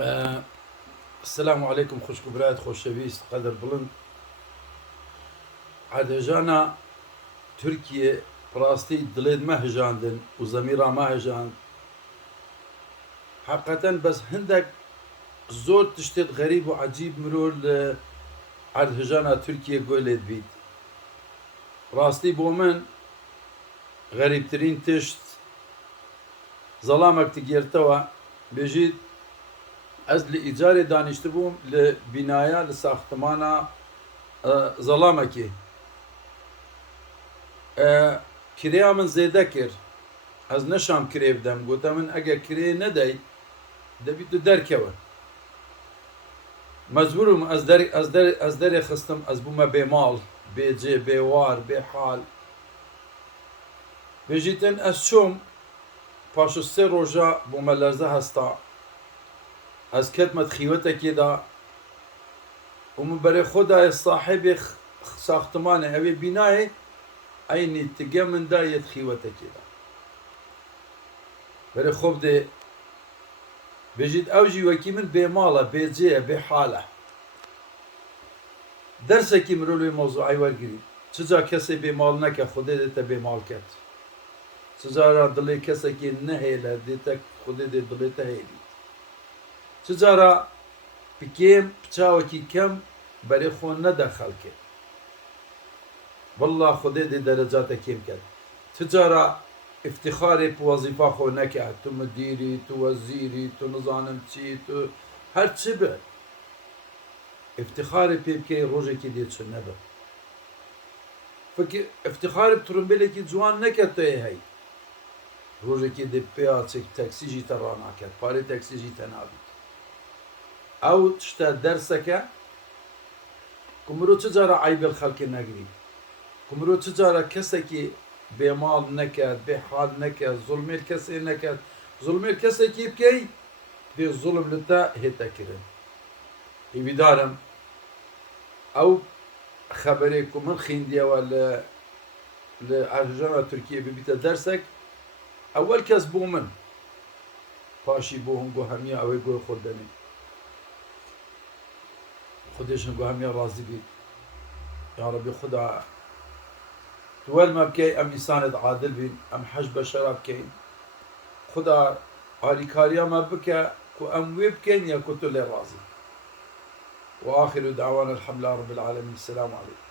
آه، السلام عليكم خوش كبرات خوش شبيست قدر بلند عاد هجانا تركيا براستي دليد ما هجاندن وزميرا ما هجاند حقيقة بس هندك زور تشتت غريب وعجيب مرور عاد هجانا تركيا قولت بيت راستي بومن غريب ترين تشت ظلامك تقيرتوا بيجيت از لإيجاري دانشتبوم لبناية لساختمانا ظلامكي کریا من زێدە کرد ئەس نەشام کرێ بدەم گوتە من ئەگە کرێ نەدەی دەبیت و دەرکەوە مەجبورم ئەس دەرێ خستم ئەس بوومە بێماڵ بێجێ بێوار بێحال بێژیتن ئەس چۆم پاش سێ ڕۆژە بوومە لەرزە هەستا ئەس کەتمە خیوەتێکێدا ومن بەرێ خۆدایە ساحێبێ ساختمانە ئەوێ بینایە عيني تجا من داية خيوتك كذا بري خوب دي بيجيد اوجي وكي من بماله بيجيه بحاله درسك مرولي موضوعي ورقري تجا كسي بمال نكا خودي ديتا بمال كت تجارة دلي كسي نهيلة ديتك خودي دي دلي تهيلي تجارة بكيم بتاوكي كم بري خون ندخل كت والله خدي دي درجاتك كيف كان تجارة افتخاري بوظيفة خو نكا تو مديري تو وزيري تو نظام تشي تو هر تشبه افتخاري بيبكي روجي كي دي تشنبه فكي افتخاري بترمبلي كي جوان نكا توي هاي روجي كي دي بياتك تاكسي جي ترانا كات باري تاكسي جي تنابي او تشتا درسك كمرو تجارة عيب الخلق نقري كمرو تجارة كسكي بمال نكد بحال نكد ظلمي الكسي نكد ظلمي الكسي كيف كي بالظلم لتا هيتا كرن يبدارم او خبريكم من خينديا ولا لأرجانا تركيا ببيتا درسك اول كس بومن باشي بوهم قو هميا او قو خدني خديش نقو هميا رازي بي يا ربي خدا تول ما بكي ام انسان عادل بين ام حجب شراب كين خدا هاري كاريا ما بكى كو ام ويب كين يا كتل رازي واخر دعوانا الحمد لله رب العالمين السلام عليكم.